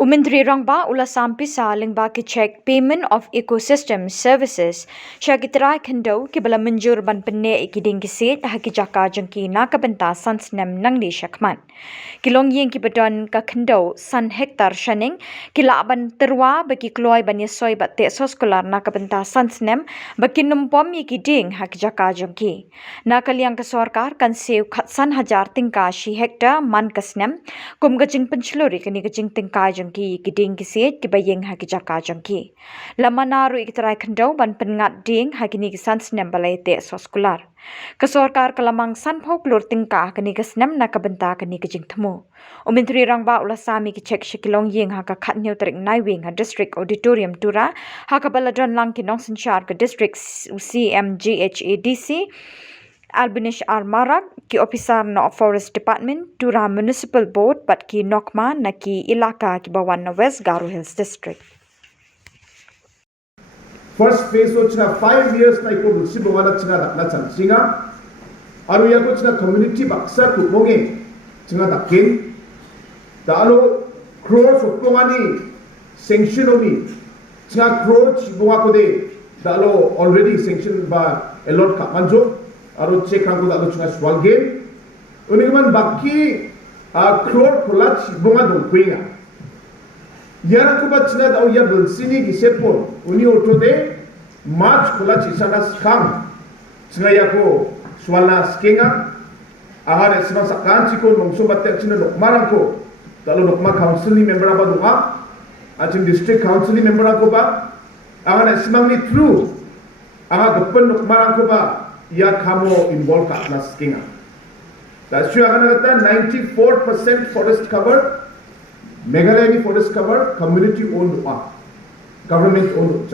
Myntri Rangbah ulasam Pisa lingba ki check payment of ecosystem services syagi Trai Khyndew Kiba menjur ban Pynneh ki Dieng ki Siej haki jaka jengki na kabenta sansnem nang ni syakman kilong yeng ki badon ka Khyndew san hektar shaning kila ban terwa bagi kloy ban yesoi bat te soskolar na kabenta sansnem baki numpom ki Dieng haki jaka jengki na kaliang ka sarkar kan sew khatsan hajar tingka shi hektar man kasnem kum gajing penchluri kini gajing tingka ki Dieng ki Siej ki bayeng ha ki jaka jangki lamana ru ik Trai Khyndew ban pengat Dieng ha kini ki sansnem balai te soskular kesorkar kelamang san phok lur tingka kini ke snem na kabenta kini ke jing thmu Myntri Rangbah ulasami ki chek shikilong yeng ha ka Khyndew tarik naiwing ha district auditorium tura ha ka baladron lang ki nong sanchar ke district CMGHADC Albinish Armarak ki officer no forest department tura municipal board bat ki nokma na ki ilaka ki bawan na West Garo Hills district. First phase ho china 5 years na iko musi bongana china na chan singa aru ya ko china community baksa ku bonge china dakin dalo crores of bongani sanction omi china crores bonga ko de dalo already sanction ba allot ka manjo aru check rangko dalo chunga swal game uniman baki crore khola chibonga dong kuinga yara ko ba china dau ya belsini gi sepon uni auto de march khola chisana skam china ya ko swala skenga ahare sima sakan chiko nongso batte china lokmarang ko dalo lokma council ni member ba donga achim district council ni member ko ba ahare simang ni through aga gapan lokmarang ko ba ya kamo involve ka na skinga that's why agana kata 94% forest cover Meghalaya ni forest cover community owned government owned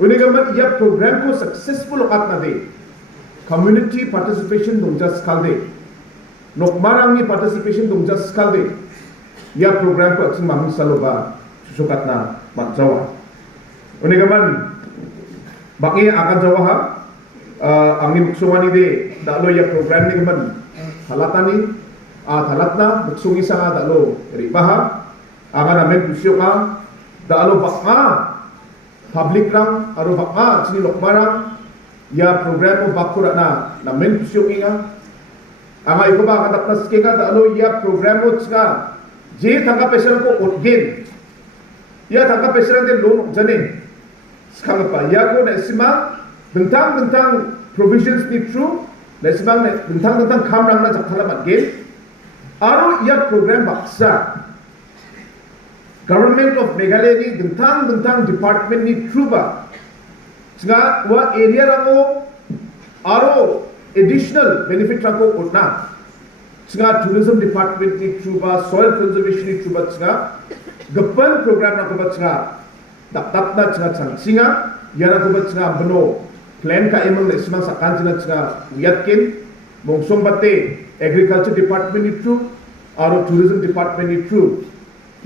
uni gaman ya program ko successful atna de community participation dongja skalde nokmarang ni participation dongja skalde ya program ko aksing mamung saloba susukatna matjawa uni gaman bangi akan jawa ha angni muksumani de dalo ya program ni gaman halatani halatna muksungi sa dalo ribaha agan amen pusyoka dalo baka public rang aro baka sini lokmarang ya program mo bakura na men pusyoki nga anga iko ba kadap na skenga dalo ya program mo tsga je tangka pesan ko otgen ya tangka pesan de loan jane skanga pa ya ko na sima tentang provisions ni true lesbang tentang kamrang na jakhala matgen aro ya program baksa government of Meghalaya ni tentang department ni true ba nga wa area rango aro additional benefit rango utna nga tourism department ni true ba soil conservation ni true ba nga gapan program na ko ba nga dap na nga singa yana ko ba nga bano plan ka emang na ismang sakan sila nga uyatkin mongsong bate agriculture department itu aro tourism department itu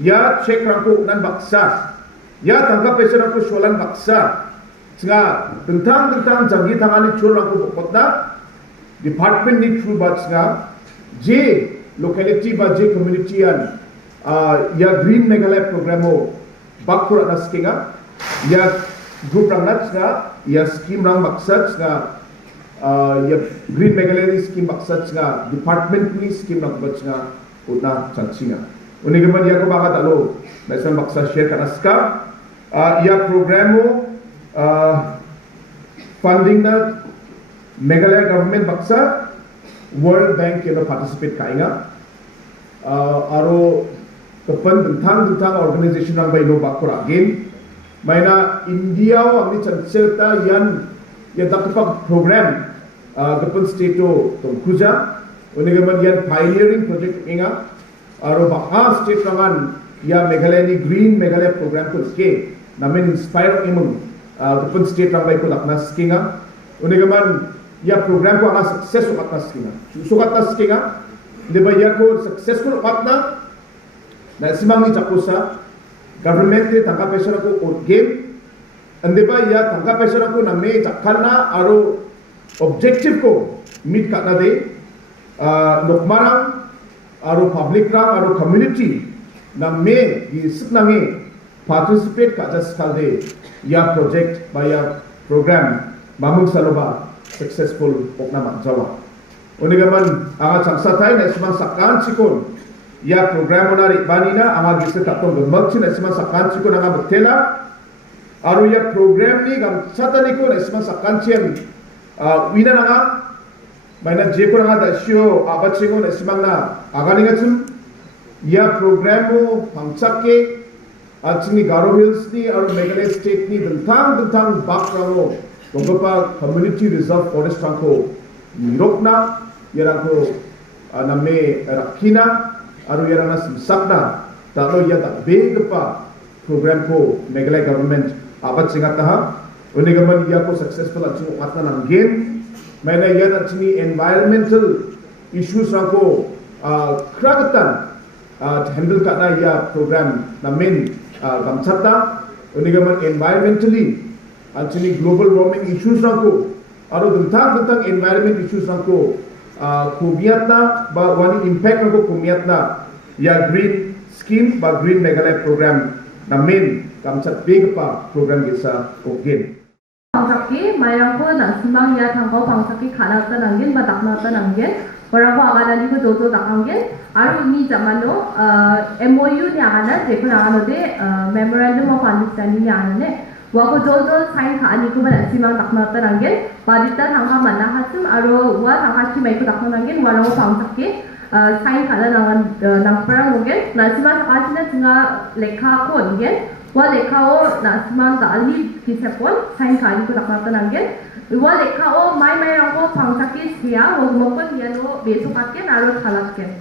ya check rangko nan baksa ya tangkap pesa rangko soalan baksa nga tentang jagi tangani chul rangko bokotna department itu bat nga je locality ba je community an ya green Meghalaya program o bakura na skinga ya group rangnat nga ya scheme rang maksad nga ya green Meghalaya scheme maksad nga department ni scheme rang maksad nga utna chansinga uni gaman ya ko baka talo na isang maksad share kanaska ya programo funding na Meghalaya government maksad World Bank kena participate kainga aro kapan tentang organization rang bay no bakura again Maina India ang ni chanselta yan takapag program gapan state to kuja unigaman yan pioneering project inga aro baka state rangan ya Meghalaya ni green Meghalaya program ko ske namin inspire imong gapan state rang bay ko laknas kinga unigaman ya program ko ang successful laknas kinga sukat nas kinga di ba ya ko successful patna na simang ni chakusa government te tangka pesa ko game ande ba ya tangka pesa ko na me jakkalna aro objective ko meet kana de nokmarang aro public rang aro community na me gi siknangi participate ka jas kalde ya project ba ya program mamung saloba successful okna manjawa unigaman anga changsa thai na simang sakan chikon ya program onari banina anga gise tapon gmakchin na simang sakan chikon anga betela aru ya program ni gam satani ko na simang sakan chen wina nanga maina je ko nanga da shio abachingo na simang na aganinga chum ya program mo pangchake achini Garo Hills ni aru Meghalaya state ni dentang background gongpa community reserve forest rangko nirokna yarangko name rakina aru yarana simsakna talo ya da begpa program ko Meghalaya government abachinga taha unigaman ya ko successful achini atna nanggen maina ya achini environmental issues rangko kragatan handle karena ya program namin gamchata unigaman environmentally actually global warming issues rangko aro dentang environment issues rangko kumiatna ba wani impact rangko kumiatna ya green scheme ba green Meghalaya program namin gamchat big pa program gisa ogen 방사기 마이랑코 나스망야 당거 방사기 가나타 난겐 바 daknata 난겐 Barangko akan ko jojo dakanggen aru ini zamano MOU ni agana dekho agano de memorandum of understanding ni agane wako jojo sign ka ani ko ba simang dakna taranggen badita thangha manna hasum aru wa thangha chi mai ko dakna nangen warang pangsakke sign kala nangan nangparang ngogen nasima sakachina tinga lekha ko ngen wa lekha o nasima dali kisepon sign ka ani ko dakna taranggen Iwa lekha o mai rangko pangsaki siya wag mokon yano besok atken aro thalakken